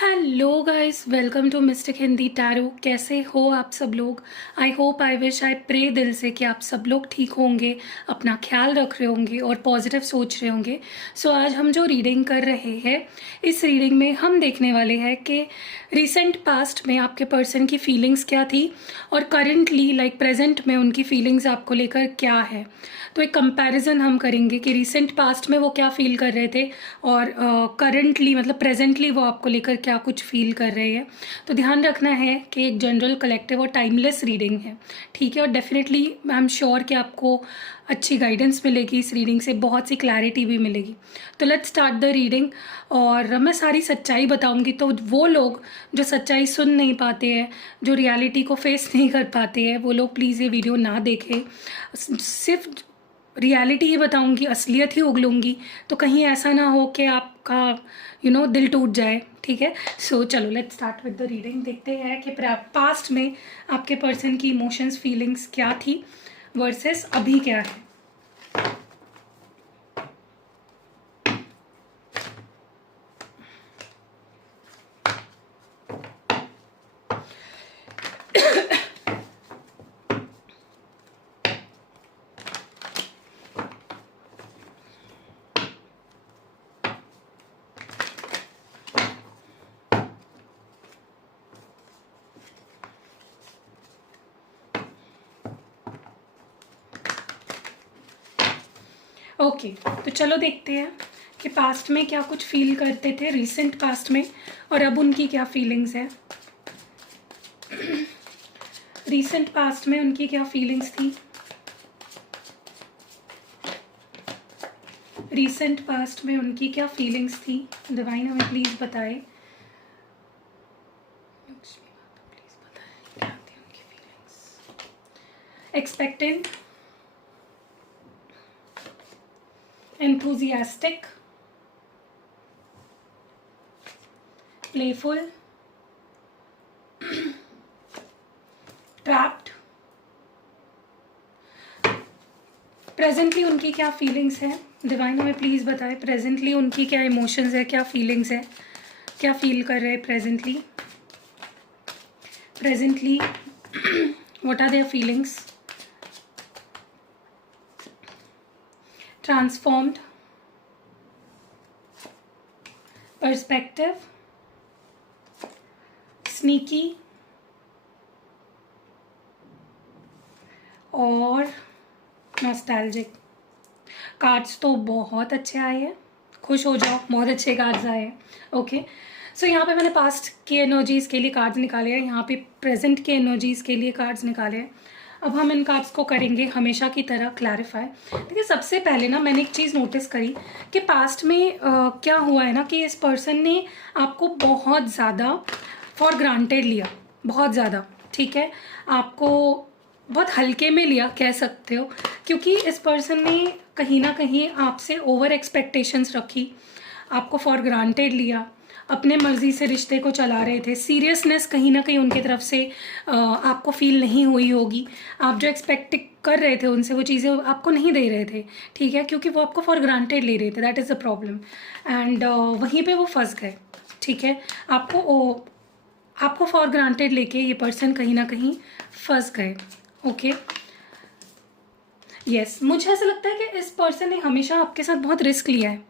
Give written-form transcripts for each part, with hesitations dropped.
Hello guys, welcome to mystic Hindi tarot. कैसे हो आप सब लोग? I hope, I wish, I pray दिल से कि आप सब लोग ठीक होंगे, अपना ख्याल रख रहे होंगे और पॉजिटिव सोच रहे होंगे। सो आज हम जो रीडिंग कर रहे हैं, इस रीडिंग में हम देखने वाले हैं कि रिसेंट पास्ट में आपके पर्सन की फीलिंग्स क्या थी और करेंटली लाइक प्रेजेंट में उनकी फीलिंग्स आपको लेकर क्या है। तो एक कंपैरिजन हम करेंगे कि रिसेंट पास्ट में वो क्या फील कर रहे थे और करंटली मतलब प्रेजेंटली वो आपको लेकर क्या कुछ फील कर रहे हैं। तो ध्यान रखना है कि एक जनरल, कलेक्टिव और टाइमलेस रीडिंग है, ठीक है। और डेफिनेटली आई एम श्योर कि आपको अच्छी गाइडेंस मिलेगी इस रीडिंग से, बहुत सी क्लैरिटी भी मिलेगी। तो लेट्स स्टार्ट द रीडिंग। और मैं सारी सच्चाई बताऊंगी, तो वो लोग जो सच्चाई सुन नहीं पाते हैं, जो रियलिटी को फेस नहीं कर पाते हैं, वो लोग प्लीज़ ये वीडियो ना देखें। सिर्फ रियलिटी ही बताऊंगी, असलियत ही उगलूंगी, तो कहीं ऐसा ना हो कि आपका दिल टूट जाए, ठीक है। सो चलो let's start with the reading. देखते हैं कि पास्ट में आपके पर्सन की इमोशंस, फीलिंग्स क्या थी वर्सेस अभी क्या है। ओके, तो चलो देखते हैं कि पास्ट में क्या कुछ फील करते थे रिसेंट पास्ट में और अब उनकी क्या फीलिंग्स है। रिसेंट पास्ट में उनकी क्या फीलिंग्स थी, रिसेंट पास्ट में उनकी क्या फीलिंग्स थी। डिवाइन हमें प्लीज़ बताए, प्लीज़ बताएं क्या थी उनकी feelings. Expectant, enthusiastic, playful, trapped। Presently उनकी क्या फीलिंग्स है, डिवाइन हमें प्लीज़ बताएं। प्रेजेंटली उनकी क्या इमोशंस है, क्या फीलिंग्स है, क्या फील कर रहे हैं presently. Presently what are their feelings. Transformed, perspective, sneaky और नॉस्टैल्जिक। कार्ड्स तो बहुत अच्छे आए हैं, खुश हो जाओ, बहुत अच्छे कार्ड्स आए हैं। ओके, सो यहाँ पे मैंने पास्ट की एनर्जीज़ के लिए कार्ड्स निकाले हैं, यहाँ पे प्रेजेंट के एनर्जीज़ के लिए कार्ड्स निकाले हैं। अब हम इन कार्ड्स को करेंगे हमेशा की तरह क्लैरिफाई। देखिए, सबसे पहले ना मैंने एक चीज़ नोटिस करी कि पास्ट में क्या हुआ है ना कि इस पर्सन ने आपको बहुत ज़्यादा फॉर ग्रांटेड लिया, बहुत ज़्यादा, ठीक है। आपको बहुत हल्के में लिया कह सकते हो, क्योंकि इस पर्सन ने कहीं ना कहीं आपसे ओवर एक्सपेक्टेशंस रखी, आपको फॉर ग्रांटेड लिया, अपने मर्जी से रिश्ते को चला रहे थे। सीरियसनेस कहीं ना कहीं उनकी तरफ से आपको फील नहीं हुई होगी। आप जो एक्सपेक्ट कर रहे थे उनसे, वो चीज़ें आपको नहीं दे रहे थे, ठीक है, क्योंकि वो आपको फॉर ग्रांटेड ले रहे थे। That is the problem. And वहीं पे वो फंस गए, ठीक है। आपको फॉर ग्रांटेड लेके ये पर्सन कहीं ना कहीं फंस गए। ओके, यस, मुझे ऐसा लगता है कि इस पर्सन ने हमेशा आपके साथ बहुत रिस्क लिया है।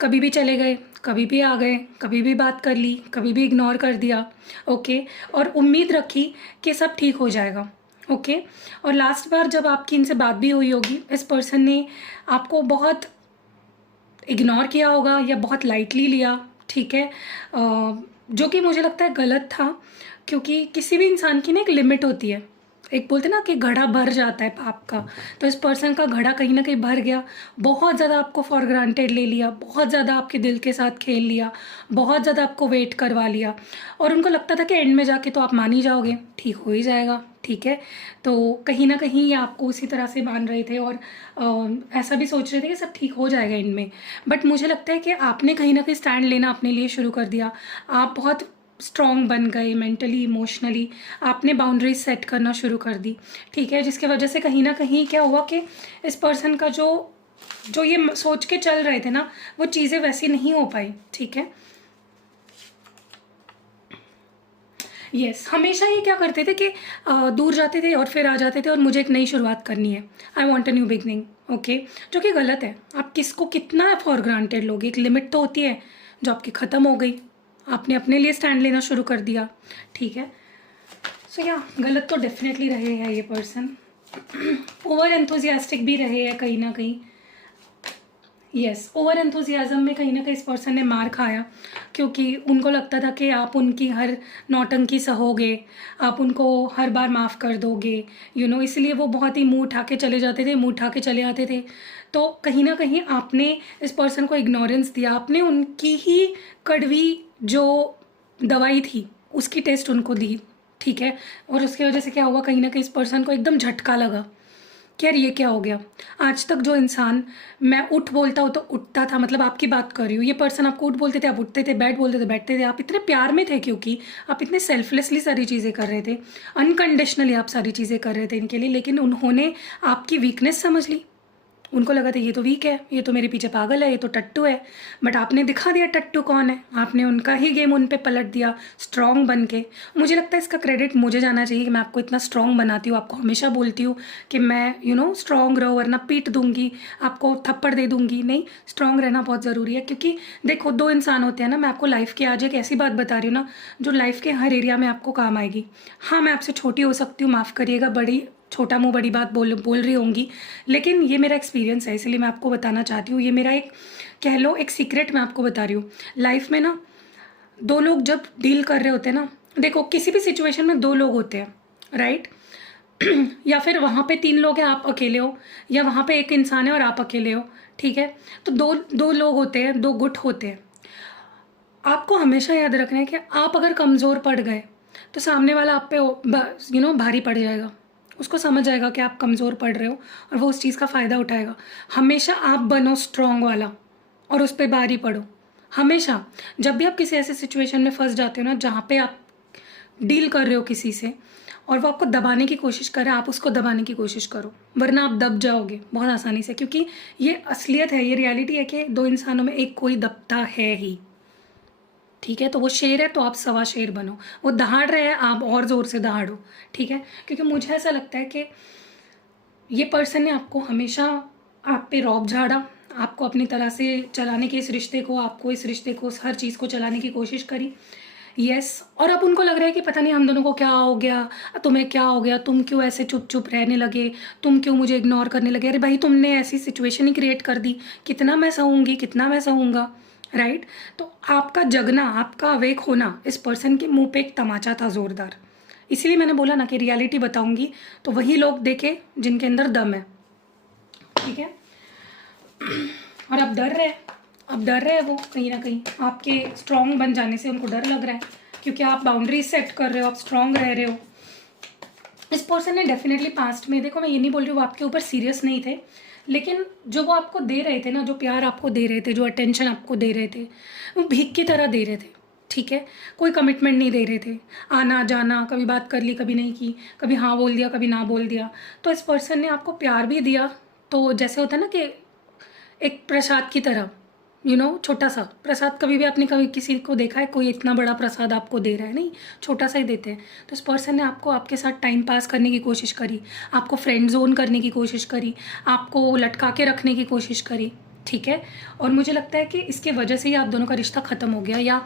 कभी भी चले गए, कभी भी आ गए, कभी भी बात कर ली, कभी भी इग्नोर कर दिया। ओके, और उम्मीद रखी कि सब ठीक हो जाएगा। ओके, और लास्ट बार जब आपकी इनसे बात भी हुई होगी, इस पर्सन ने आपको बहुत इग्नोर किया होगा या बहुत लाइटली लिया, ठीक है, जो कि मुझे लगता है गलत था, क्योंकि किसी भी इंसान की ना एक लिमिट होती है। एक बोलते ना कि घड़ा भर जाता है पाप का, तो इस पर्सन का घड़ा कहीं ना कहीं भर गया। बहुत ज़्यादा आपको फॉर ग्रांटेड ले लिया, बहुत ज़्यादा आपके दिल के साथ खेल लिया, बहुत ज़्यादा आपको वेट करवा लिया, और उनको लगता था कि एंड में जाके तो आप मान ही जाओगे, ठीक हो ही जाएगा, ठीक है। तो कहीं ना कहीं ये आपको उसी तरह से मान रहे थे और ऐसा भी सोच रहे थे कि सब ठीक हो जाएगा एंड में। बट मुझे लगता है कि आपने कहीं ना कहीं स्टैंड लेना अपने लिए शुरू कर दिया। आप बहुत स्ट्रॉन्ग बन गए मेंटली, इमोशनली। आपने बाउंड्रीज सेट करना शुरू कर दी, ठीक है, जिसके वजह से कहीं ना कहीं क्या हुआ कि इस पर्सन का जो जो ये सोच के चल रहे थे ना, वो चीज़ें वैसी नहीं हो पाई, ठीक है। यस, हमेशा ये क्या करते थे कि दूर जाते थे और फिर आ जाते थे और मुझे एक नई शुरुआत करनी है, I want a new beginning, okay, जो कि गलत है। आप किसको कितना फॉर ग्रांटेड लोगे, एक लिमिट तो होती है जो आपकी ख़त्म हो गई, आपने अपने लिए स्टैंड लेना शुरू कर दिया, ठीक है। सो या गलत तो डेफिनेटली रहे हैं ये पर्सन, ओवर एंथुजियास्टिक भी रहे हैं कहीं ना कहीं। यस, ओवर एंथुजियाज़म में कहीं ना कहीं इस पर्सन ने मार खाया, क्योंकि उनको लगता था कि आप उनकी हर नौटंकी सहोगे, आप उनको हर बार माफ़ कर दोगे, इसलिए वो बहुत ही मुंह उठा के चले जाते थे, मुंह उठा के चले आते थे। तो कहीं ना कहीं आपने इस पर्सन को इग्नोरेंस दिया, आपने उनकी ही कड़वी जो दवाई थी उसकी टेस्ट उनको दी, ठीक है। और उसकी वजह से क्या हुआ, कहीं ना कहीं इस पर्सन को एकदम झटका लगा कि यार ये क्या हो गया। आज तक जो इंसान मैं उठ बोलता हूँ तो उठता था, मतलब आपकी बात कर रही हूँ, ये पर्सन आपको उठ बोलते थे आप उठते थे, बैठ बोलते थे बैठते थे, आप इतने प्यार में थे क्योंकि आप इतने सेल्फलेसली सारी चीज़ें कर रहे थे, अनकंडीशनली आप सारी चीज़ें कर रहे थे इनके लिए, लेकिन उन्होंने आपकी वीकनेस समझ ली। उनको लगा था ये तो वीक है, ये तो मेरे पीछे पागल है, ये तो टट्टू है, बट आपने दिखा दिया टट्टू कौन है, आपने उनका ही गेम उन पे पलट दिया स्ट्रॉन्ग बन के। मुझे लगता है इसका क्रेडिट मुझे जाना चाहिए कि मैं आपको इतना स्ट्रॉन्ग बनाती हूँ, आपको हमेशा बोलती हूँ कि मैं स्ट्रॉन्ग रहो, वरना पीट दूंगी, आपको थप्पड़ दे दूंगी। नहीं, स्ट्रॉन्ग रहना बहुत ज़रूरी है, क्योंकि देखो दो इंसान होते हैं ना, मैं आपको लाइफ की आज एक ऐसी बात बता रही हूँ ना जो लाइफ के हर एरिया में आपको काम आएगी। हाँ, मैं आपसे छोटी हो सकती हूँ, माफ़ करिएगा, बड़ी छोटा मुंह बड़ी बात बोल रही होंगी, लेकिन ये मेरा एक्सपीरियंस है, इसलिए मैं आपको बताना चाहती हूँ। ये मेरा एक कह लो एक सीक्रेट मैं आपको बता रही हूँ। लाइफ में ना दो लोग जब डील कर रहे होते हैं ना, देखो किसी भी सिचुएशन में दो लोग होते हैं, राइट। या फिर वहाँ पे तीन लोग हैं आप अकेले हो, या वहाँ पे एक इंसान है और आप अकेले हो, ठीक है। तो दो दो लोग होते हैं, दो गुट होते हैं। आपको हमेशा याद रखना है कि आप अगर कमज़ोर पड़ गए तो सामने वाला आप पे भारी पड़ जाएगा, उसको समझ आएगा कि आप कमज़ोर पड़ रहे हो और वो उस चीज़ का फ़ायदा उठाएगा। हमेशा आप बनो स्ट्रॉन्ग वाला और उस पर भारी पड़ो। हमेशा जब भी आप किसी ऐसे सिचुएशन में फंस जाते हो ना जहाँ पे आप डील कर रहे हो किसी से और वो आपको दबाने की कोशिश करे, आप उसको दबाने की कोशिश करो, वरना आप दब जाओगे बहुत आसानी से, क्योंकि ये असलियत है, ये रियलिटी है कि दो इंसानों में एक कोई दबता है ही, ठीक है। तो वो शेर है तो आप सवा शेर बनो, वो दहाड़ रहे हैं आप और ज़ोर से दहाड़ो, ठीक है। क्योंकि मुझे ऐसा लगता है कि ये पर्सन ने आपको हमेशा आप पे रौब झाड़ा, आपको अपनी तरह से चलाने के इस रिश्ते को, आपको इस रिश्ते को, हर चीज़ को चलाने की कोशिश करी। यस, और अब उनको लग रहा है कि पता नहीं हम दोनों को क्या हो गया, तुम्हें क्या हो गया, तुम क्यों ऐसे चुप चुप रहने लगे, तुम क्यों मुझे इग्नोर करने लगे। अरे भाई, तुमने ऐसी सिचुएशन ही क्रिएट कर दी, कितना मैं सहूँगी, कितना मैं सहूँगा, राइट। तो आपका जगना, आपका अवेक होना इस पर्सन के मुंह पे एक तमाचा था ज़ोरदार। इसीलिए मैंने बोला ना कि रियलिटी बताऊंगी तो वही लोग देखे जिनके अंदर दम है, ठीक है। और अब डर रहे हैं वो कहीं ना कहीं आपके स्ट्रॉन्ग बन जाने से, उनको डर लग रहा है क्योंकि आप बाउंड्रीज सेट कर रहे हो, आप स्ट्रॉन्ग रह रहे हो। इस पर्सन ने डेफिनेटली पास्ट में, देखो मैं ये नहीं बोल रही हूँ वो आपके ऊपर सीरियस नहीं थे, लेकिन जो वो आपको दे रहे थे ना, जो प्यार आपको दे रहे थे, जो अटेंशन आपको दे रहे थे, वो भीख की तरह दे रहे थे, ठीक है। कोई कमिटमेंट नहीं दे रहे थे, आना जाना, कभी बात कर ली कभी नहीं की, कभी हाँ बोल दिया कभी ना बोल दिया। तो इस पर्सन ने आपको प्यार भी दिया, तो जैसे होता है ना कि एक प्रसाद की तरह, छोटा सा प्रसाद। कभी भी आपने कभी किसी को देखा है कोई इतना बड़ा प्रसाद आपको दे रहा है? नहीं, छोटा सा ही देते हैं। तो इस पर्सन ने आपको आपके साथ टाइम पास करने की कोशिश करी, आपको फ्रेंड जोन करने की कोशिश करी, आपको लटका के रखने की कोशिश करी, ठीक है। और मुझे लगता है कि इसके वजह से ही आप दोनों का रिश्ता ख़त्म हो गया, या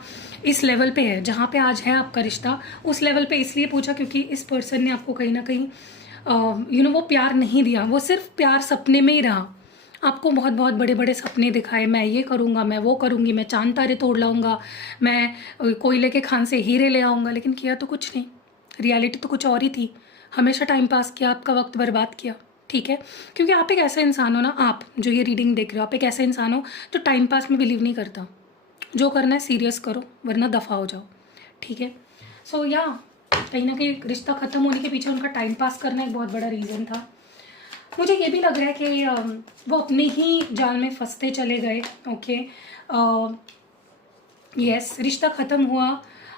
इस लेवल पे है जहाँ पे आज है आपका रिश्ता, उस लेवल पे इसलिए पूछा क्योंकि इस पर्सन ने आपको कहीं ना कहीं वो प्यार नहीं दिया, वो सिर्फ प्यार सपने में ही रहा। आपको बहुत बहुत बड़े बड़े सपने दिखाए, मैं ये करूँगा, मैं वो करूँगी, मैं चांद तारे तोड़ लाऊंगा, मैं कोयले के खान से हीरे ले आऊँगा, लेकिन किया तो कुछ नहीं। रियलिटी तो कुछ और ही थी। हमेशा टाइम पास किया, आपका वक्त बर्बाद किया, ठीक है। क्योंकि आप एक ऐसा इंसान हो ना, आप जो ये रीडिंग देख रहे हो, आप एक ऐसा इंसान हो जो टाइम पास में बिलीव नहीं करता। जो करना है सीरियस करो, वरना दफ़ा हो जाओ, ठीक है। सो या कहीं ना कहीं रिश्ता ख़त्म होने के पीछे उनका टाइम पास करना एक बहुत बड़ा रीज़न था। मुझे ये भी लग रहा है कि वो अपने ही जाल में फंसते चले गए, ओके। यस, रिश्ता ख़त्म हुआ,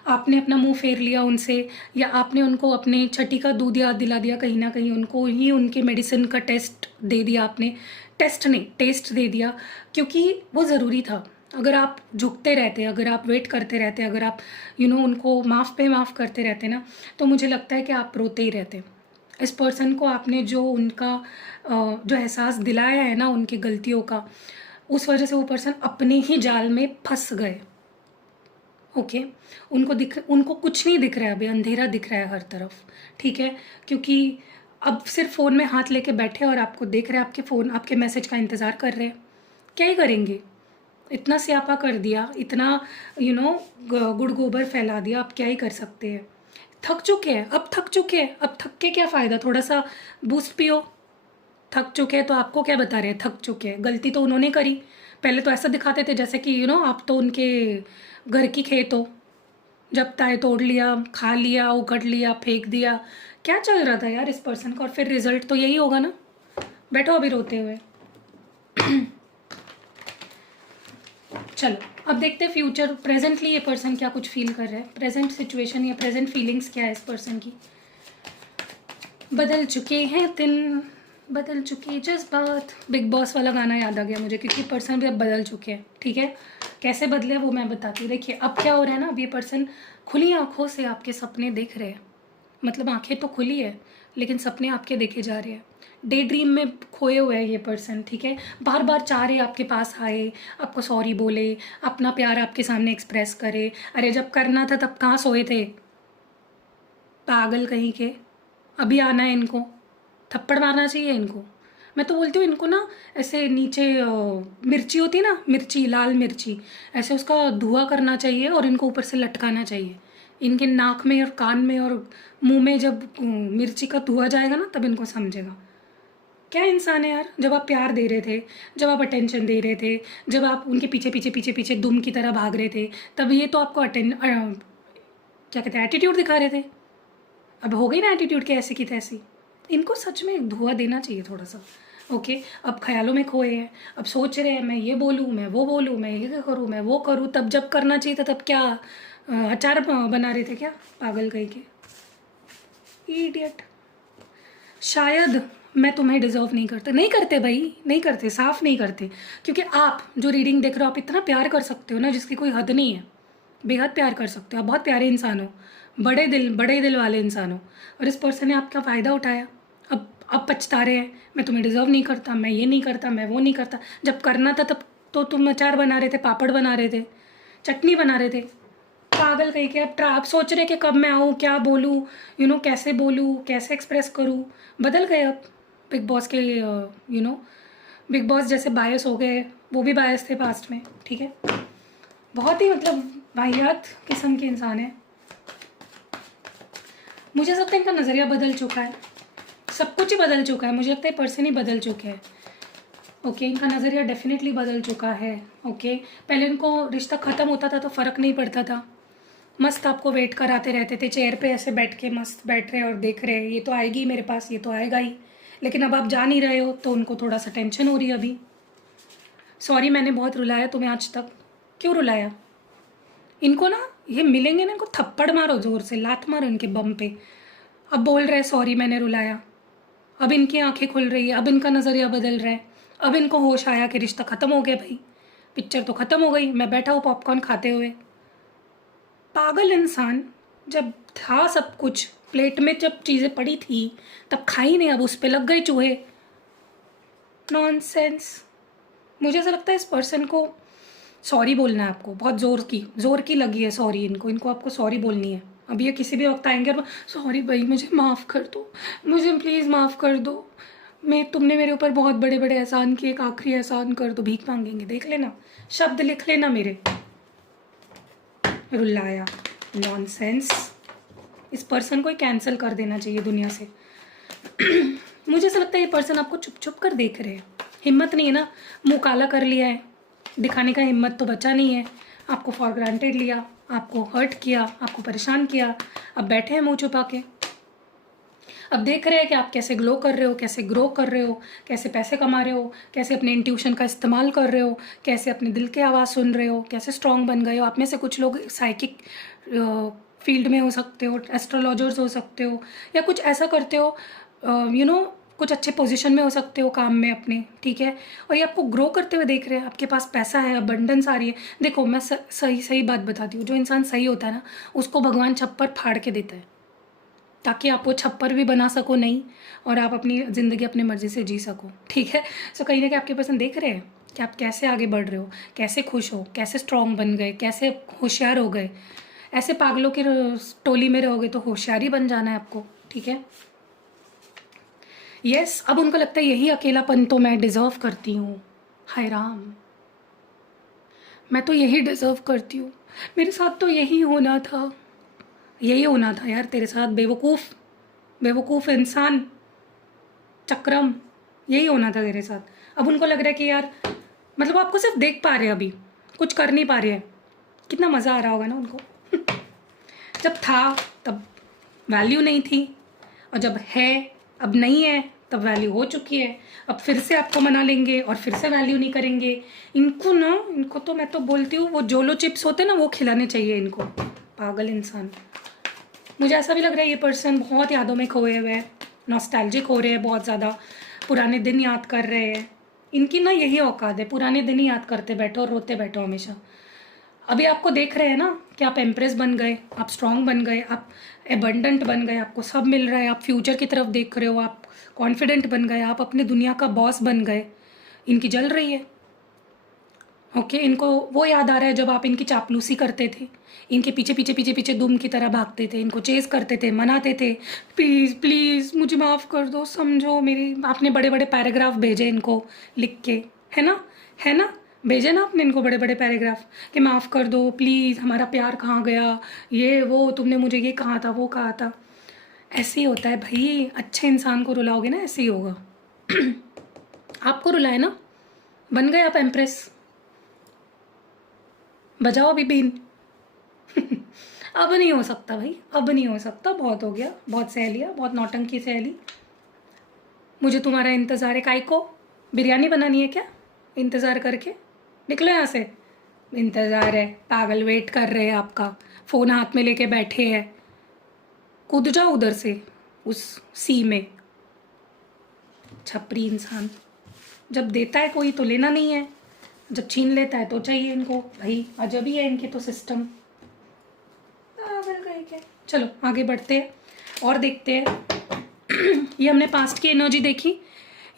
आपने अपना मुंह फेर लिया उनसे, या आपने उनको अपने छठी का दूध याद दिला दिया, कहीं ना कहीं उनको ही उनके मेडिसिन का टेस्ट दे दिया आपने, टेस्ट नहीं टेस्ट दे दिया, क्योंकि वो ज़रूरी था। अगर आप झुकते रहते, अगर आप वेट करते रहते, अगर आप उनको माफ़ पे माफ़ करते रहते ना, तो मुझे लगता है कि आप रोते ही रहते। इस पर्सन को आपने जो उनका जो एहसास दिलाया है ना उनकी गलतियों का, उस वजह से वो पर्सन अपने ही जाल में फंस गए। ओके, उनको कुछ नहीं दिख रहा है अभी, अंधेरा दिख रहा है हर तरफ, ठीक है, क्योंकि अब सिर्फ फ़ोन में हाथ लेके बैठे और आपको देख रहे हैं, आपके फ़ोन आपके मैसेज का इंतज़ार कर रहे हैं। क्या ही करेंगे, इतना स्यापा कर दिया, इतना गुड़ गोबर फैला दिया, आप क्या ही कर सकते हैं। थक चुके हैं, अब थक चुके हैं, अब थक के क्या फ़ायदा, थोड़ा सा बूस्ट पियो। थक चुके हैं तो आपको क्या बता रहे हैं, थक चुके हैं, गलती तो उन्होंने करी। पहले तो ऐसा दिखाते थे जैसे कि आप तो उनके घर की खेत हो, जब ताए तोड़ लिया, खा लिया, उकड़ लिया, फेंक दिया। क्या चल रहा था यार इस पर्सन का, और फिर रिजल्ट तो यही होगा ना। बैठो अभी रोते हुए। चलो अब देखते हैं फ्यूचर, प्रेजेंटली ये पर्सन क्या कुछ फील कर रहा है, प्रेजेंट सिचुएशन या प्रेजेंट फीलिंग्स क्या है इस पर्सन की। बदल चुके हैं दिन, बदल चुके जज्बात, बिग बॉस वाला गाना याद आ गया मुझे, क्योंकि पर्सन भी अब बदल चुके हैं, ठीक है। कैसे बदले वो मैं बताती हूँ। देखिए अब क्या हो रहा है ना, अब ये पर्सन खुली आंखों से आपके सपने देख रहे हैं, मतलब आंखें तो खुली है लेकिन सपने आपके देखे जा रहे हैं। डे ड्रीम में खोए हुए है ये पर्सन, ठीक है। बार बार चाह रहे आपके पास आए, आपको सॉरी बोले, अपना प्यार आपके सामने एक्सप्रेस करे। अरे जब करना था तब कहाँ सोए थे, पागल कहीं के। अभी आना है इनको, थप्पड़ मारना चाहिए इनको। मैं तो बोलती हूँ इनको ना ऐसे नीचे मिर्ची होती है ना, मिर्ची, लाल मिर्ची, ऐसे उसका धुआं करना चाहिए और इनको ऊपर से लटकाना चाहिए। इनके नाक में और कान में और मुंह में जब मिर्ची का धुआं जाएगा ना, तब इनको समझेगा क्या इंसान है यार। जब आप प्यार दे रहे थे, जब आप अटेंशन दे रहे थे, जब आप उनके पीछे पीछे पीछे पीछे दुम की तरह भाग रहे थे, तब ये तो आपको क्या कहते हैं, एटीट्यूड दिखा रहे थे। अब हो गई ना एटीट्यूड के ऐसी की तैसी। इनको सच में एक धुआं देना चाहिए थोड़ा सा। ओके, अब ख्यालों में खोए हैं, अब सोच रहे हैं मैं ये बोलूँ, मैं वो बोलूँ, मैं ये करूँ, मैं वो करूँ। तब जब करना चाहिए था तब क्या अचार बना रहे थे क्या, पागल कहीं के, इडियट। शायद मैं तुम्हें डिज़र्व नहीं करते, नहीं करते भाई, नहीं करते, साफ नहीं करते। क्योंकि आप जो रीडिंग देख रहे हो, आप इतना प्यार कर सकते हो ना जिसकी कोई हद नहीं है। बेहद प्यार कर सकते हो, आप बहुत प्यारे इंसान हो, बड़े दिल वाले इंसान हो। और इस पर्सन ने आपका फ़ायदा उठाया। अब पछता रहे हैं, मैं तुम्हें डिज़र्व नहीं करता, मैं ये नहीं करता, मैं वो नहीं करता। जब करना था तब तो तुम अचार बना रहे थे, पापड़ बना रहे थे, चटनी बना रहे थे। पागल कहीं के। अब आप सोच रहे कि कब मैं आऊँ, क्या बोलूँ, कैसे बोलूँ, कैसे एक्सप्रेस करूँ। बदल गए अब बिग बॉस के, बिग बॉस जैसे बायस हो गए, वो भी बायस थे पास्ट में, ठीक है। बहुत ही मतलब वाहियात किस्म के इंसान है। मुझे लगता है इनका नज़रिया बदल चुका है, सब कुछ ही बदल चुका है। मुझे लगता है पर्सन ही बदल चुके हैं। ओके, इनका नज़रिया डेफिनेटली बदल चुका है। ओके, पहले इनको रिश्ता ख़त्म होता था तो फ़र्क नहीं पड़ता था, मस्त आपको वेट कराते रहते थे, चेयर पे ऐसे बैठ के मस्त बैठ रहे और देख रहे, ये तो आएगी मेरे पास, ये तो आएगा ही। लेकिन अब आप जा नहीं रहे हो तो उनको थोड़ा सा टेंशन हो रही है अभी। सॉरी मैंने बहुत रुलाया तुम्हें आज तक। क्यों रुलाया? इनको ना ये मिलेंगे ना, इनको थप्पड़ मारो, ज़ोर से लात मारो इनके बम पे। अब बोल रहे सॉरी मैंने रुलाया, अब इनकी आंखें खुल रही है, अब इनका नज़रिया बदल रहा है, अब इनको होश आया कि रिश्ता ख़त्म हो गया भाई, पिक्चर तो ख़त्म हो गई, मैं बैठा हूँ पॉपकॉर्न खाते हुए। पागल इंसान, जब था सब कुछ प्लेट में, जब चीज़ें पड़ी थी तब खाई नहीं, अब उस पर लग गए चूहे। नॉनसेंस। मुझे ऐसा लगता है इस पर्सन को सॉरी बोलना है आपको, बहुत ज़ोर की लगी है सॉरी इनको आपको सॉरी बोलनी है। अब ये किसी भी वक्त आएंगे और सॉरी भाई मुझे माफ़ कर दो, मुझे प्लीज़ माफ़ कर दो, तुमने मेरे ऊपर बहुत बड़े बड़े एहसान किए, एक आखिरी एहसान कर दो। भीख मांगेंगे, देख लेना, शब्द लिख लेना मेरे। रुलाया, नॉनसेंस। इस पर्सन को ही कैंसिल कर देना चाहिए दुनिया से। मुझे ऐसा लगता है ये पर्सन आपको छुप छुप कर देख रहे हैं, हिम्मत नहीं है ना, मुँह काला कर लिया है, दिखाने का हिम्मत तो बचा नहीं है। आपको फॉर ग्रांटेड लिया, आपको हर्ट किया, आपको परेशान किया, अब बैठे हैं मुंह छुपा के। अब देख रहे हैं कि आप कैसे ग्लो कर रहे हो, कैसे ग्रो कर रहे हो, कैसे पैसे कमा रहे हो, कैसे अपने इंट्यूशन का इस्तेमाल कर रहे हो, कैसे अपने दिल की आवाज़ सुन रहे हो, कैसे स्ट्रॉन्ग बन गए हो। आप में से कुछ लोग साइकिक फील्ड में हो सकते हो, एस्ट्रोलॉजर्स हो सकते हो, या कुछ ऐसा करते हो, कुछ अच्छे पोजीशन में हो सकते हो काम में अपने, ठीक है। और ये आपको ग्रो करते हुए देख रहे हैं, आपके पास पैसा है, अबंडेंस आ रही है। देखो मैं सही सही बात बताती हूँ, जो इंसान सही होता है ना, उसको भगवान छप्पर फाड़ के देता है, ताकि आप वो छप्पर भी बना सको नहीं, और आप अपनी ज़िंदगी अपनी मर्ज़ी से जी सको, ठीक है। सो कहीं ना कहीं आपके पर्सन देख रहे हैं कि आप कैसे आगे बढ़ रहे हो, कैसे खुश हो, कैसे स्ट्रॉन्ग बन गए, कैसे होशियार हो गए। ऐसे पागलों की टोली में रहोगे तो होशियारी बन जाना है आपको, ठीक है। यस, अब उनको लगता है यही अकेलापन तो मैं डिज़र्व करती हूँ। हाय राम, मैं तो यही डिज़र्व करती हूँ, मेरे साथ तो यही होना था, यही होना था यार तेरे साथ, बेवकूफ़ बेवकूफ़ इंसान, चक्रम, यही होना था तेरे साथ। अब उनको लग रहा है कि यार, मतलब आपको सिर्फ देख पा रहे हैं, अभी कुछ कर नहीं पा रहे हैं। कितना मज़ा आ रहा होगा ना उनको। जब था तब वैल्यू नहीं थी, और जब है अब नहीं है, तब वैल्यू हो चुकी है। अब फिर से आपको मना लेंगे और फिर से वैल्यू नहीं करेंगे। इनको तो मैं तो बोलती हूँ वो जोलो चिप्स होते हैं ना, वो खिलाने चाहिए इनको, पागल इंसान। मुझे ऐसा भी लग रहा है ये पर्सन बहुत यादों में खोए हुए हैं, नॉस्टैल्जिक हो रहे हैं बहुत ज़्यादा, पुराने दिन याद कर रहे हैं। इनकी ना यही औकात है, पुराने दिन ही याद करते बैठो और रोते बैठो हमेशा। अभी आपको देख रहे हैं ना कि आप एम्प्रेस बन गए, आप स्ट्रांग बन गए, आप एबंडेंट बन गए, आपको सब मिल रहा है, आप फ्यूचर की तरफ देख रहे हो, आप कॉन्फिडेंट बन गए, आप अपने दुनिया का बॉस बन गए। इनकी जल रही है, ओके। इनको वो याद आ रहा है जब आप इनकी चापलूसी करते थे, इनके पीछे पीछे पीछे पीछे दुम की तरह भागते थे, इनको चेस करते थे, मनाते थे, प्लीज़ प्लीज़ मुझे माफ़ कर दो, समझो मेरी। आपने बड़े बड़े पैराग्राफ भेजे इनको लिख के, है ना, है ना, भेजे ना आपने इनको बड़े बड़े पैराग्राफ कि माफ़ कर दो प्लीज़, हमारा प्यार कहाँ गया, ये वो, तुमने मुझे ये कहा था, वो कहा था। ऐसे ही होता है भाई, अच्छे इंसान को रुलाओगे ना, ऐसे ही होगा। आपको रुलाए ना, बन गए आप एम्प्रेस, बजाओ अभी बीन। अब नहीं हो सकता भाई, अब नहीं हो सकता, बहुत हो गया, बहुत सह लिया, बहुत नौटंकी सह ली। मुझे तुम्हारा इंतज़ार है, काय को बिरयानी बनानी है क्या इंतज़ार करके, निकलो यहाँ से। इंतज़ार है, पागल वेट कर रहे हैं आपका, फ़ोन हाथ में लेके बैठे हैं। कूद जाओ उधर से उस सी में, छपरी इंसान। जब देता है कोई तो लेना नहीं है, जब छीन लेता है तो चाहिए इनको। भाई अजब ही है इनके तो सिस्टम, पागल कहीं के। चलो आगे बढ़ते हैं और देखते हैं। ये हमने पास्ट की एनर्जी देखी,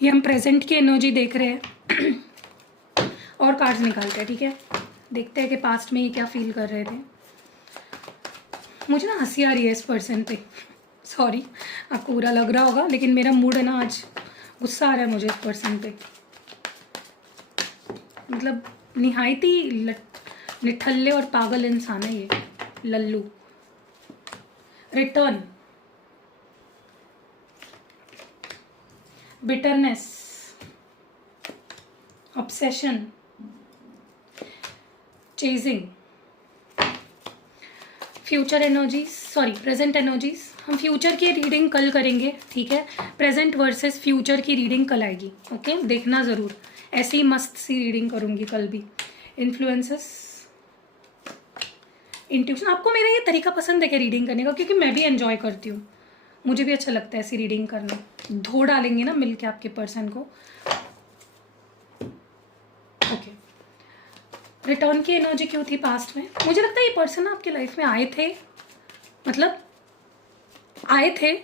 ये हम प्रेजेंट की एनर्जी देख रहे हैं। और कार्ड्स निकालते हैं, ठीक है। देखते हैं कि पास्ट में ये क्या फील कर रहे थे। मुझे ना हंसी आ रही है इस पर्सन पे, सॉरी आपको बुरा लग रहा होगा, लेकिन मेरा मूड है ना आज, गुस्सा आ रहा है मुझे इस पर्सन पे। मतलब निहायती निठल्ले और पागल इंसान है ये, Lallu. Return, bitterness, obsession, chasing, future energies, sorry present energies. हम फ्यूचर की रीडिंग कल करेंगे, ठीक है। प्रेजेंट वर्सेस फ्यूचर की रीडिंग कल आएगी, ओके, देखना ज़रूर। ऐसे ही मस्त सी रीडिंग करूँगी कल भी। Influences, intuition. आपको मेरा ये तरीका पसंद है क्या रीडिंग करने का? क्योंकि मैं भी एंजॉय करती हूँ, मुझे भी अच्छा लगता है ऐसी रीडिंग करना। धो डालेंगे ना मिलके आपके पर्सन को, ओके। रिटर्न की एनर्जी क्यों थी पास्ट में? मुझे लगता है ये पर्सन आपके लाइफ में आए थे, मतलब आए थे,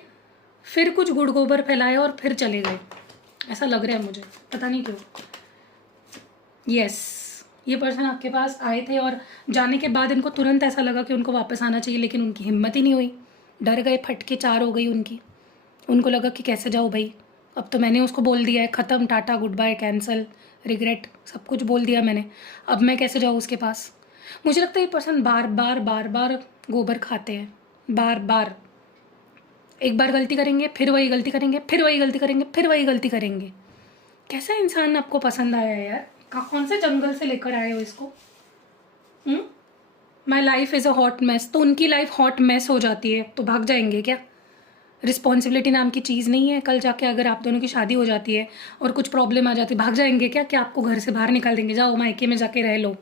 फिर कुछ गुड़ गोबर फैलाया और फिर चले गए, ऐसा लग रहा है मुझे, पता नहीं क्यों। यस, ये पर्सन आपके पास आए थे और जाने के बाद इनको तुरंत ऐसा लगा कि उनको वापस आना चाहिए, लेकिन उनकी हिम्मत ही नहीं हुई, डर गए, फटके चार हो गई उनकी। उनको लगा कि कैसे जाओ भाई, अब तो मैंने उसको बोल दिया है, ख़त्म, tata goodbye, cancel, regret, सब कुछ बोल दिया मैंने, अब मैं कैसे जाऊँ उसके पास। मुझे लगता है ये पर्सन बार बार बार बार गोबर खाते हैं, बार बार। एक बार गलती करेंगे, फिर वही गलती करेंगे, फिर वही गलती करेंगे, फिर वही गलती करेंगे। कैसा इंसान आपको पसंद आया है यार? कौन से जंगल से लेकर आए हो इसको? My life is a hot mess, तो उनकी लाइफ हॉट मैस हो जाती है तो भाग जाएंगे क्या? रिस्पॉन्सिबिलिटी नाम की चीज़ नहीं है। कल जाके अगर आप दोनों की शादी हो जाती है और कुछ प्रॉब्लम आ जाती है, भाग जाएंगे क्या? क्या आपको घर से बाहर निकाल देंगे, जाओ मायके में जाके रह लो?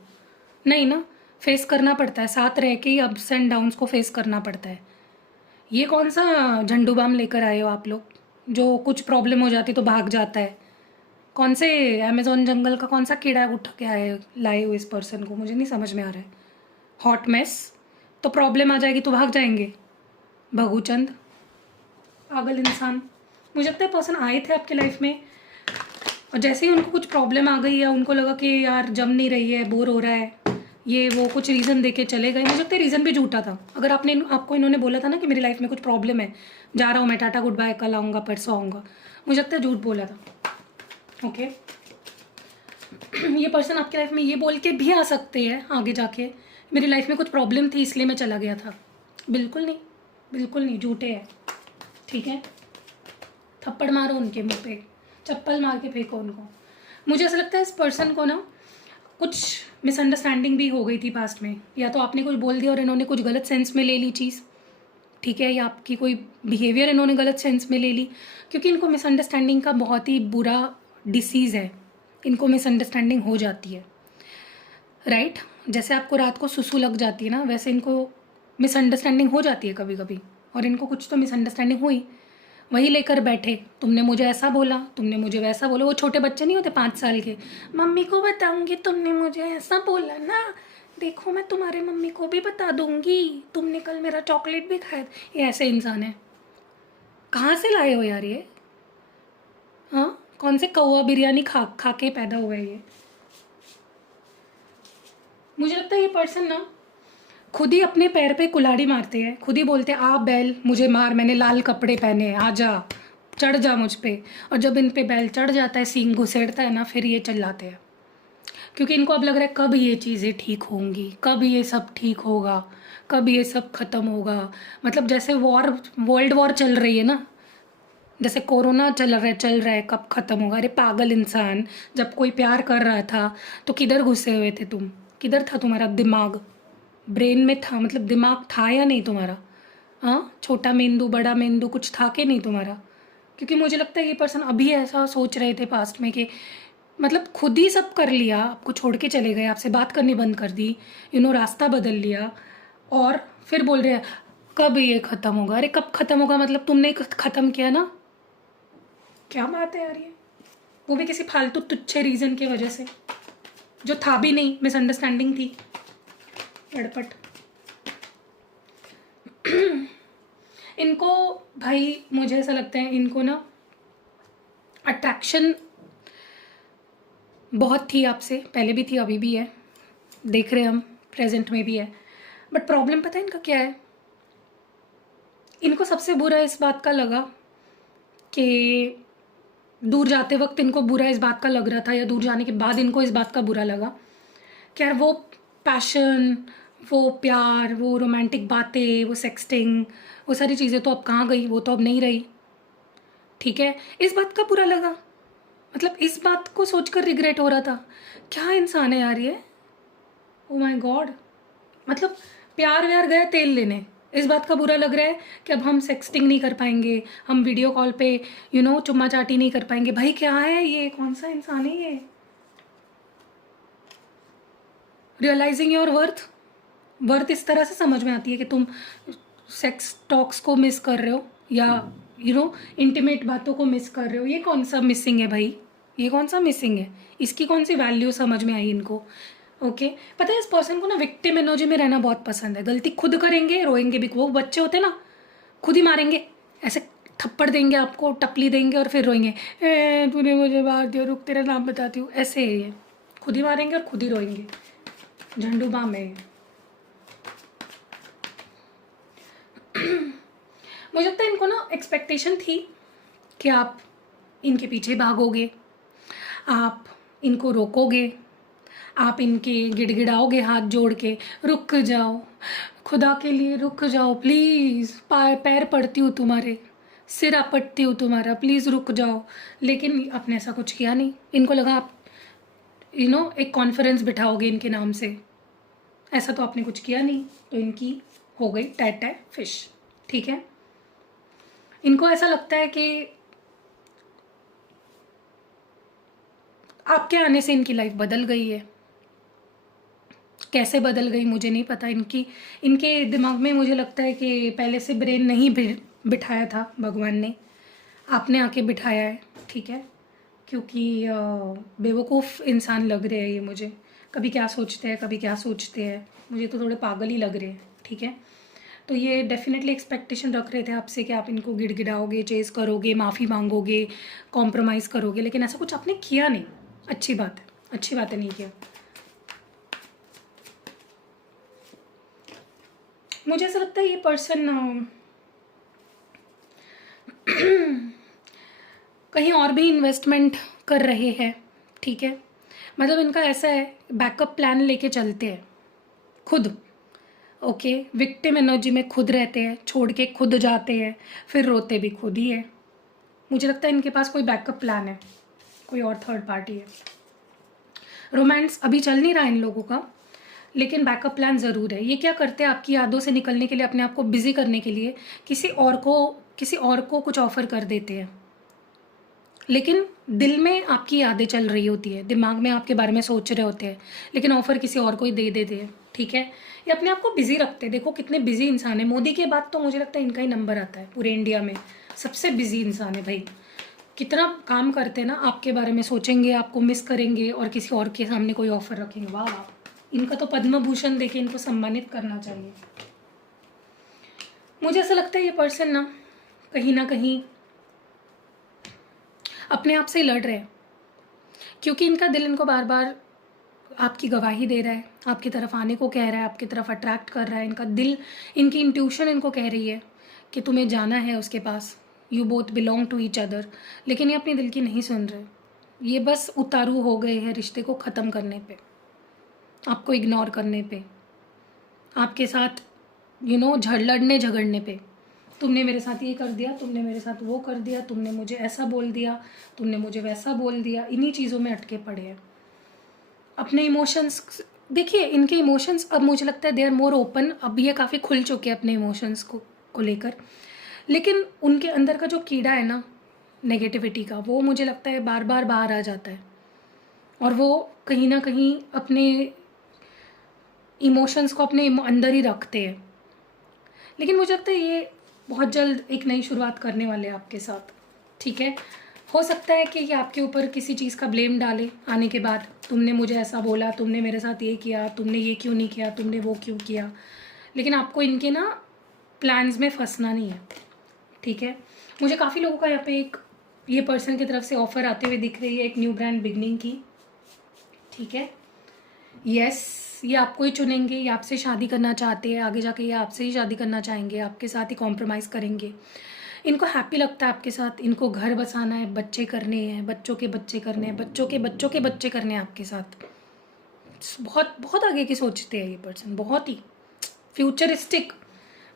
नहीं ना, फेस करना पड़ता है, साथ रह के ही अप्स एंड डाउन्स को फेस करना पड़ता है। ये कौन सा झंडू बाम लेकर आए हो आप लोग? जो कुछ प्रॉब्लम हो जाती तो भाग जाता है। कौन से अमेजोन जंगल का कौन सा कीड़ा उठ के आए लाए हो इस पर्सन को, मुझे नहीं समझ में आ रहा है। हॉट मेस, तो प्रॉब्लम आ जाएगी तो भाग जाएंगे। भगूचंद, पागल इंसान। मुझे लगता है पर्सन आए थे आपकी लाइफ में और जैसे ही उनको कुछ प्रॉब्लम आ गई या उनको लगा कि यार जम नहीं रही है, बोर हो रहा है, ये वो कुछ रीज़न दे के चले गए। मुझे लगता है रीज़न भी झूठा था। अगर आपको इन्होंने बोला था ना कि मेरी लाइफ में कुछ प्रॉब्लम है, जा रहा हूँ मैं, टाटा गुड बाय, कल आऊँगा परसों आऊँगा, मुझे लगता है झूठ बोला था। ओके ये पर्सन आपकी लाइफ में ये बोल के भी आ सकते हैं आगे जाके, मेरी लाइफ में कुछ प्रॉब्लम थी इसलिए मैं चला गया था। बिल्कुल नहीं, बिल्कुल नहीं, झूठे हैं। ठीक है, थप्पड़ मारो उनके मुंह पे, चप्पल मार के फेंको उनको। मुझे ऐसा लगता है इस पर्सन को ना कुछ मिसअंडरस्टैंडिंग भी हो गई थी पास्ट में, या तो आपने कुछ बोल दिया और इन्होंने कुछ गलत सेंस में ले ली चीज़, ठीक है, या आपकी कोई बिहेवियर इन्होंने गलत सेंस में ले ली, क्योंकि इनको मिसअंडरस्टैंडिंग का बहुत ही बुरा डिसीज़ है। इनको मिसअंडरस्टैंडिंग हो जाती है, राइट। जैसे आपको रात को सुसु लग जाती है ना, वैसे इनको मिसअंडरस्टैंडिंग हो जाती है कभी कभी, और इनको कुछ तो मिसअंडरस्टैंडिंग हुई, वही लेकर बैठे, तुमने मुझे ऐसा बोला, तुमने मुझे वैसा बोला। वो छोटे बच्चे नहीं होते 5 साल के, मम्मी को बताऊंगी तुमने मुझे ऐसा बोला ना, देखो मैं तुम्हारे मम्मी को भी बता दूंगी, तुमने कल मेरा चॉकलेट भी खाया। ये ऐसे इंसान है। कहाँ से लाए हो यार ये? हाँ, कौन से कौवा बिरयानी खा खा के पैदा हुआ है ये? मुझे लगता है ये पर्सन ना खुद ही अपने पैर पे कुल्हाड़ी मारते हैं, खुद ही बोलते हैं आ बैल मुझे मार, मैंने लाल कपड़े पहने हैं, आ जा, चढ़ जा मुझ पे। और जब इन पे बैल चढ़ जाता है, सींग घुसेड़ता है ना, फिर ये चिल्लाते हैं, क्योंकि इनको अब लग रहा है कब ये चीज़ें ठीक होंगी, कब ये सब ठीक होगा, कब ये सब ख़त्म होगा। मतलब जैसे वर्ल्ड वॉर चल रही है ना, जैसे कोरोना चल रहा है, कब ख़त्म होगा। अरे पागल इंसान, जब कोई प्यार कर रहा था तो किधर घुसे हुए थे तुम? किधर था तुम्हारा दिमाग? ब्रेन में था, मतलब दिमाग था या नहीं तुम्हारा? हाँ, छोटा मेंदू बड़ा मेंदू कुछ था कि नहीं तुम्हारा? क्योंकि मुझे लगता है ये पर्सन अभी ऐसा सोच रहे थे पास्ट में कि मतलब खुद ही सब कर लिया, आपको छोड़ के चले गए, आपसे बात करनी बंद कर दी, रास्ता बदल लिया, और फिर बोल रहे हैं कब ये ख़त्म होगा। अरे कब ख़त्म होगा मतलब तुमने ख़त्म किया ना, क्या बात है यार ये? वो भी किसी फालतू तुच्छे रीज़न की वजह से, जो था भी नहीं, मिसअंडरस्टैंडिंग थी, अड़पट। इनको भाई मुझे ऐसा लगता है इनको ना अट्रैक्शन बहुत थी आपसे, पहले भी थी, अभी भी है, देख रहे हम, प्रेजेंट में भी है। बट प्रॉब्लम पता है इनका क्या है? इनको सबसे बुरा इस बात का लगा कि दूर जाते वक्त इनको बुरा इस बात का लग रहा था, या दूर जाने के बाद इनको इस बात का बुरा लगा कि यार वो पैशन, वो प्यार, वो रोमांटिक बातें, वो सेक्सटिंग, वो सारी चीज़ें तो अब कहाँ गई, वो तो अब नहीं रही। ठीक है, इस बात का बुरा लगा, मतलब इस बात को सोचकर रिग्रेट हो रहा था। क्या इंसान है यार ये? ओ माय गॉड, मतलब प्यार व्यार गया तेल लेने, इस बात का बुरा लग रहा है कि अब हम सेक्सटिंग नहीं कर पाएंगे, हम वीडियो कॉल पे चुम्मा चाटी नहीं कर पाएंगे। भाई क्या है ये, कौन सा इंसान है ये? रियलाइजिंग योर वर्थ इस तरह से समझ में आती है कि तुम सेक्स टॉक्स को मिस कर रहे हो, या इंटीमेट बातों को मिस कर रहे हो। ये कौन सा मिसिंग है भाई? ये कौन सा मिसिंग है? इसकी कौन सी वैल्यू समझ में आई इनको? ओके पता है इस पर्सन को ना विक्टिम एनर्जी में रहना बहुत पसंद है। गलती खुद करेंगे, रोएंगे भी, वो बच्चे होते ना, खुद ही मारेंगे, ऐसे थप्पड़ देंगे आपको, टपली देंगे और फिर रोएंगे, तूने मुझे मार दिया, रुक तेरा नाम बताती हूँ, ऐसे है ये, खुद ही मारेंगे और खुद ही रोएंगे। झंडू बाम है। मुझे लगता है इनको ना एक्सपेक्टेशन थी कि आप इनके पीछे भागोगे, आप इनको रोकोगे, आप इनके गिड़गिड़ाओगे हाथ जोड़ के, रुक जाओ, खुदा के लिए रुक जाओ प्लीज़, पैर पड़ती हूँ तुम्हारे, सिर आपटती हूँ तुम्हारा, प्लीज़ रुक जाओ। लेकिन आपने ऐसा कुछ किया नहीं। इनको लगा आप एक कॉन्फ्रेंस बिठाओगे इनके नाम से, ऐसा तो आपने कुछ किया नहीं, तो इनकी हो गई टै फिश। ठीक है, इनको ऐसा लगता है कि आपके आने से इनकी लाइफ बदल गई है। कैसे बदल गई मुझे नहीं पता। इनके दिमाग में मुझे लगता है कि पहले से ब्रेन नहीं बिठाया था भगवान ने। आपने आके बिठाया है, ठीक है, क्योंकि बेवकूफ़ इंसान लग रहे हैं ये मुझे। कभी क्या सोचते हैं, कभी क्या सोचते हैं, मुझे तो थोड़े पागल ही लग रहे हैं, ठीक है। तो ये डेफिनेटली एक्सपेक्टेशन रख रहे थे आपसे कि आप इनको गिड़गिड़ाओगे, चेज़ करोगे, माफ़ी मांगोगे, कॉम्प्रोमाइज़ करोगे, लेकिन ऐसा कुछ आपने किया नहीं। अच्छी बात है, अच्छी बात है, नहीं किया। मुझे ऐसा लगता है ये पर्सन कहीं और भी इन्वेस्टमेंट कर रहे हैं, ठीक है। मतलब इनका ऐसा है, बैकअप प्लान लेके चलते हैं खुद, ओके। विक्टिम एनर्जी में खुद रहते हैं, छोड़ के खुद जाते हैं, फिर रोते भी खुद ही है। मुझे लगता है इनके पास कोई बैकअप प्लान है, कोई और थर्ड पार्टी है। रोमांस अभी चल नहीं रहा इन लोगों का, लेकिन बैकअप प्लान ज़रूर है। ये क्या करते हैं, आपकी यादों से निकलने के लिए, अपने आप को बिजी करने के लिए किसी और को कुछ ऑफ़र कर देते हैं, लेकिन दिल में आपकी यादें चल रही होती है, दिमाग में आपके बारे में सोच रहे होते हैं, लेकिन ऑफ़र किसी और को ही दे देते हैं, ठीक है। ये अपने आप को बिज़ी रखते हैं। देखो कितने बिज़ी इंसान है। मोदी के बाद तो मुझे लगता है इनका ही नंबर आता है पूरे इंडिया में, सबसे बिज़ी इंसान है भाई। कितना काम करते हैं ना, आपके बारे में सोचेंगे, आपको मिस करेंगे और किसी और के सामने कोई ऑफ़र रखेंगे। वाह वाह, इनका तो पद्म भूषण देके इनको सम्मानित करना चाहिए। मुझे ऐसा लगता है ये पर्सन ना कहीं अपने आप से ही लड़ रहे हैं, क्योंकि इनका दिल इनको बार बार आपकी गवाही दे रहा है, आपकी तरफ आने को कह रहा है, आपकी तरफ अट्रैक्ट कर रहा है। इनका दिल, इनकी इंट्यूशन इनको कह रही है कि तुम्हें जाना है उसके पास, you both belong to each other, लेकिन ये अपने दिल की नहीं सुन रहे। ये बस उतारू हो गए हैं रिश्ते को ख़त्म करने पे, आपको इग्नोर करने पे, आपके साथ लड़ने झगड़ने पे। तुमने मेरे साथ ये कर दिया, तुमने मेरे साथ वो कर दिया, तुमने मुझे ऐसा बोल दिया, तुमने मुझे वैसा बोल दिया, इन्हीं चीज़ों में अटके पड़े हैं। अपने इमोशंस देखिए, इनके इमोशंस अब मुझे लगता है दे आर मोर ओपन। अब ये काफ़ी खुल चुके हैं अपने इमोशंस को लेकर, लेकिन उनके अंदर का जो कीड़ा है ना नेगेटिविटी का, वो मुझे लगता है बार बार बाहर आ जाता है, और वो कहीं ना कहीं अपने इमोशंस को अपने अंदर ही रखते हैं। लेकिन मुझे लगता है ये बहुत जल्द एक नई शुरुआत करने वाले हैं आपके साथ, ठीक है। हो सकता है कि ये आपके ऊपर किसी चीज़ का ब्लेम डाले आने के बाद, तुमने मुझे ऐसा बोला, तुमने मेरे साथ ये किया, तुमने ये क्यों नहीं किया, तुमने वो क्यों किया। लेकिन आपको इनके प्लान्स में फंसना नहीं है, ठीक है। मुझे काफ़ी लोगों का यहाँ पे ये पर्सन की तरफ से ऑफ़र आते हुए दिख रही है, एक न्यू ब्रांड बिगनिंग की, ठीक है। यस, ये आपको ही चुनेंगे, ये आपसे शादी करना चाहते हैं, आगे जाके ये आपसे ही शादी करना चाहेंगे, आपके साथ ही कॉम्प्रोमाइज़ करेंगे। इनको हैप्पी लगता है आपके साथ, इनको घर बसाना है, बच्चे करने हैं, बच्चों के बच्चे करने हैं, बच्चों के बच्चों के बच्चे करने हैं आपके साथ। बहुत बहुत आगे की सोचते हैं ये पर्सन, बहुत ही फ्यूचरिस्टिक।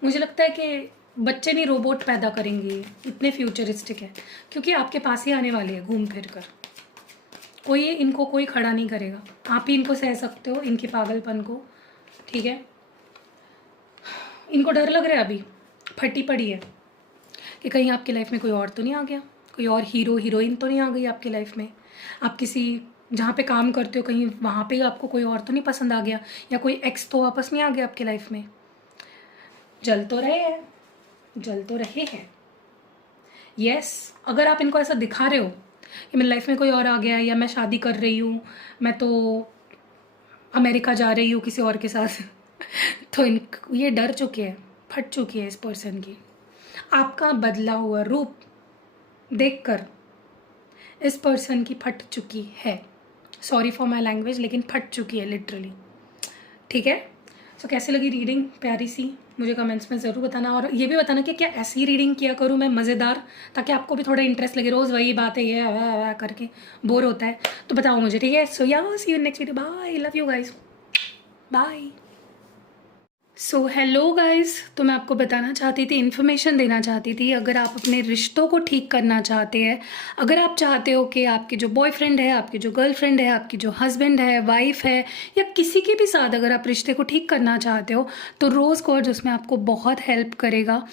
मुझे लगता है कि बच्चे नहीं रोबोट पैदा करेंगे, इतने फ्यूचरिस्टिक है, क्योंकि आपके पास ही आने वाले हैं घूम फिर कर। इनको कोई खड़ा नहीं करेगा, आप ही इनको सह सकते हो, इनके पागलपन को, ठीक है। इनको डर लग रहा है, अभी फटी पड़ी है कि कहीं आपकी लाइफ में कोई और तो नहीं आ गया, कोई और हीरो हीरोइन तो नहीं आ गई आपकी लाइफ में। आप किसी जहाँ पे काम करते हो कहीं वहाँ पे आपको कोई और तो नहीं पसंद आ गया, या कोई एक्स तो वापस नहीं आ गया आपकी लाइफ में। जल तो रहे हैं, जल तो रहे हैं। यस, अगर आप इनको ऐसा दिखा रहे हो कि मेरी लाइफ में कोई और आ गया, या मैं शादी कर रही हूँ, मैं तो अमेरिका जा रही हूँ किसी और के साथ तो ये डर चुके हैं, फट चुकी है इस पर्सन की। आपका बदला हुआ रूप देखकर इस पर्सन की फट चुकी है। सॉरी फॉर माई लैंग्वेज, लेकिन फट चुकी है लिटरली, ठीक है। सो कैसे लगी रीडिंग, प्यारी सी, मुझे कमेंट्स में ज़रूर बताना, और ये भी बताना कि क्या ऐसी रीडिंग किया करूँ मैं मज़ेदार, ताकि आपको भी थोड़ा इंटरेस्ट लगे। रोज़ वही बात है, ये वह करके बोर होता है, तो बताओ मुझे, ठीक है। So see you next video, bye, love you guys, bye. So hello guys, तो मैं आपको बताना चाहती थी, इन्फॉर्मेशन देना चाहती थी, अगर आप अपने रिश्तों को ठीक करना चाहते हैं, अगर आप चाहते हो कि आपके जो बॉयफ्रेंड है, आपकी जो गर्लफ्रेंड है, आपकी जो हस्बैंड है, वाइफ है, या किसी के भी साथ अगर आप रिश्ते को ठीक करना चाहते हो, तो रोज़ क्वार्ट्ज उसमें आपको बहुत हेल्प करेगा।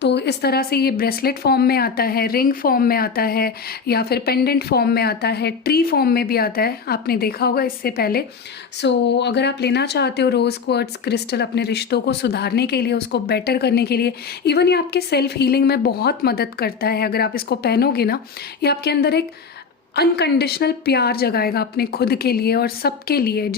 तो इस तरह से ये ब्रेसलेट फॉर्म में आता है, रिंग फॉर्म में आता है, या फिर पेंडेंट फॉर्म में आता है, ट्री फॉर्म में भी आता है, आपने देखा होगा इससे पहले। सो अगर आप लेना चाहते हो रोज़ क्वार्ट्ज क्रिस्टल अपने रिश्ते रिश्तों को सुधारने के लिए, उसको बेटर करने के लिए, इवन ये आपके सेल्फ हीलिंग में बहुत मदद करता है। अगर आप इसको पहनोगे ना, ये आपके अंदर एक अनकंडीशनल प्यार जगाएगा अपने खुद के लिए और सबके लिए,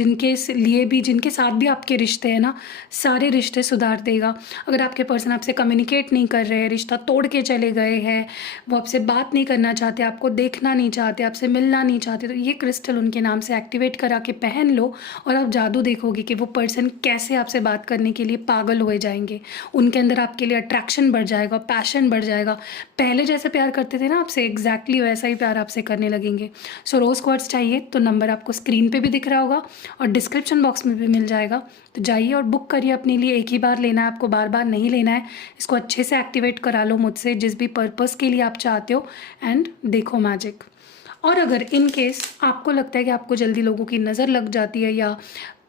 लिए भी, जिनके साथ भी आपके रिश्ते हैं ना, सारे रिश्ते सुधार देगा। अगर आपके पर्सन आपसे कम्युनिकेट नहीं कर रहे हैं, रिश्ता तोड़ के चले गए हैं, वो आपसे बात नहीं करना चाहते, आपको देखना नहीं चाहते, आपसे मिलना नहीं चाहते, तो ये क्रिस्टल उनके नाम से एक्टिवेट करा के पहन लो और आप जादू देखोगे कि वो पर्सन कैसे आपसे बात करने के लिए पागल हो जाएंगे। उनके अंदर आपके लिए अट्रैक्शन बढ़ जाएगा, पैशन बढ़ जाएगा। पहले जैसे प्यार करते थे ना आपसे, एग्जैक्टली वैसा ही प्यार आपसे करने लगेंगे। सो रोज़ क्वार्ट्ज चाहिए तो नंबर आपको स्क्रीन पे भी दिख रहा होगा और डिस्क्रिप्शन बॉक्स में भी मिल जाएगा। तो जाइए और बुक करिए अपने लिए। एक ही बार लेना है आपको, बार बार नहीं लेना है। इसको अच्छे से एक्टिवेट करा लो मुझसे, जिस भी पर्पस के लिए आप चाहते हो, एंड देखो मैजिक। और अगर इन केस आपको लगता है कि आपको जल्दी लोगों की नज़र लग जाती है, या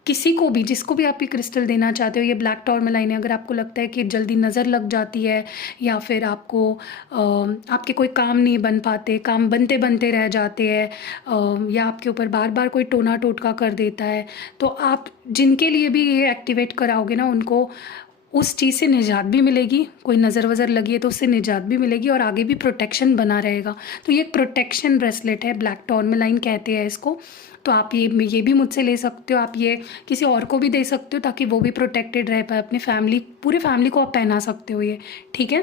किसी को भी, जिसको भी आप ये क्रिस्टल देना चाहते हो, ये ब्लैक टॉर्मलाइन है, अगर आपको लगता है कि जल्दी नज़र लग जाती है, या फिर आपको आपके कोई काम नहीं बन पाते, काम बनते बनते रह जाते हैं, या आपके ऊपर बार बार कोई टोना टोटका कर देता है, तो आप जिनके लिए भी ये एक्टिवेट कराओगे ना, उनको उस चीज़ से निजात भी मिलेगी। कोई नज़र वज़र लगी है तो उससे निजात भी मिलेगी और आगे भी प्रोटेक्शन बना रहेगा। तो ये एक प्रोटेक्शन ब्रेसलेट है, ब्लैक टॉर्मलाइन कहते हैं इसको। तो आप ये भी मुझसे ले सकते हो, आप ये किसी और को भी दे सकते हो ताकि वो भी प्रोटेक्टेड रह पाए। अपनी फैमिली, पूरे फैमिली को आप पहना सकते हो ये, ठीक है।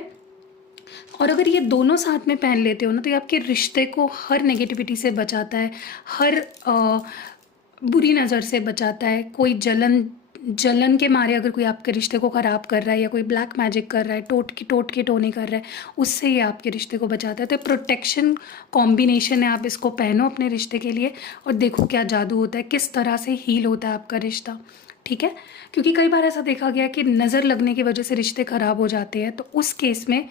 और अगर ये दोनों साथ में पहन लेते हो ना, तो ये आपके रिश्ते को हर नेगेटिविटी से बचाता है, हर बुरी नज़र से बचाता है। कोई जलन के मारे अगर कोई आपके रिश्ते को ख़राब कर रहा है, या कोई ब्लैक मैजिक कर रहा है, टोट के टोने कर रहा है, उससे ये आपके रिश्ते को बचाता है। तो प्रोटेक्शन कॉम्बिनेशन है। आप इसको पहनो अपने रिश्ते के लिए और देखो क्या जादू होता है, किस तरह से हील होता है आपका रिश्ता, ठीक है। क्योंकि कई बार ऐसा देखा गया कि नज़र लगने की वजह से रिश्ते ख़राब हो जाते हैं, तो उस केस में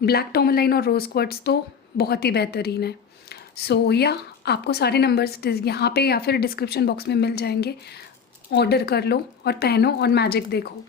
ब्लैक टॉर्मलाइन और रोज़ क्वार्ट्ज तो बहुत ही बेहतरीन है। सो या आपको सारे नंबर्स यहाँ पे या फिर डिस्क्रिप्शन बॉक्स में मिल जाएंगे। ऑर्डर कर लो और पहनो और मैजिक देखो।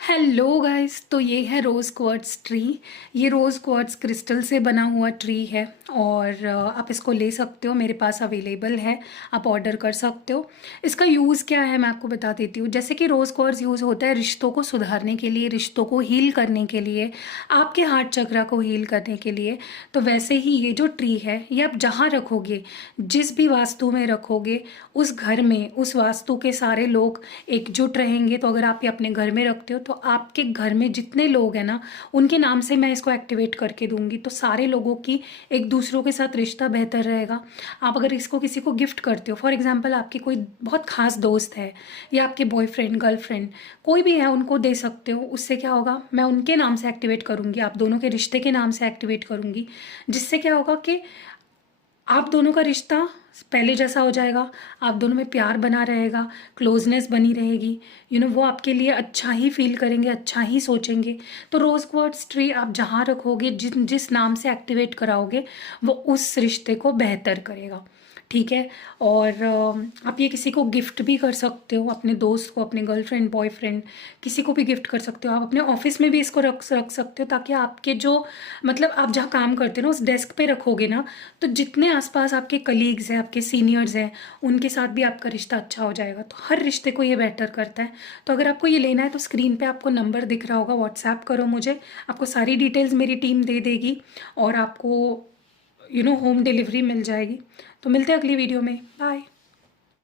हेलो गाइस, तो ये है रोज़ क्वार्ट्ज ट्री। ये रोज़ क्वार्ट्ज क्रिस्टल से बना हुआ ट्री है और आप इसको ले सकते हो, मेरे पास अवेलेबल है, आप ऑर्डर कर सकते हो। इसका यूज़ क्या है मैं आपको बता देती हूँ। जैसे कि रोज़ क्वार्ट्ज यूज़ होता है रिश्तों को सुधारने के लिए, रिश्तों को हील करने के लिए, आपके हार्ट चक्रा को हील करने के लिए, तो वैसे ही ये जो ट्री है, ये आप जहाँ रखोगे, जिस भी वास्तु में रखोगे, उस घर में, उस वास्तु के सारे लोग एकजुट रहेंगे। तो अगर आप ये अपने घर में रखते हो तो आपके घर में जितने लोग हैं ना, उनके नाम से मैं इसको एक्टिवेट करके दूंगी, तो सारे लोगों की एक दूसरों के साथ रिश्ता बेहतर रहेगा। आप अगर इसको किसी को गिफ्ट करते हो, फॉर एग्जांपल आपकी कोई बहुत खास दोस्त है, या आपके बॉयफ्रेंड, गर्लफ्रेंड, कोई भी है, उनको दे सकते हो। उससे क्या होगा, मैं उनके नाम से एक्टिवेट करूँगी, आप दोनों के रिश्ते के नाम से एक्टिवेट करूँगी, जिससे क्या होगा कि आप दोनों का रिश्ता पहले जैसा हो जाएगा, आप दोनों में प्यार बना रहेगा, क्लोजनेस बनी रहेगी। वो आपके लिए अच्छा ही फील करेंगे, अच्छा ही सोचेंगे। तो रोज़ क्वार्ट्ज ट्री आप जहाँ रखोगे, जिस नाम से एक्टिवेट कराओगे, वो उस रिश्ते को बेहतर करेगा, ठीक है। और आप ये किसी को गिफ्ट भी कर सकते हो, अपने दोस्त को, अपने गर्लफ्रेंड, बॉयफ्रेंड, किसी को भी गिफ्ट कर सकते हो। आप अपने ऑफिस में भी इसको रख सकते हो, ताकि आपके जो, मतलब आप जहाँ काम करते हो ना, उस डेस्क पे रखोगे ना, तो जितने आसपास आपके कलीग्स हैं, आपके सीनियर्स हैं, उनके साथ भी आपका रिश्ता अच्छा हो जाएगा। तो हर रिश्ते को ये बेटर करता है। तो अगर आपको ये लेना है तो स्क्रीन पे आपको नंबर दिख रहा होगा, व्हाट्सएप करो मुझे, आपको सारी डिटेल्स मेरी टीम दे देगी और आपको होम डिलीवरी मिल जाएगी। तो मिलते हैं अगली वीडियो में, बाय।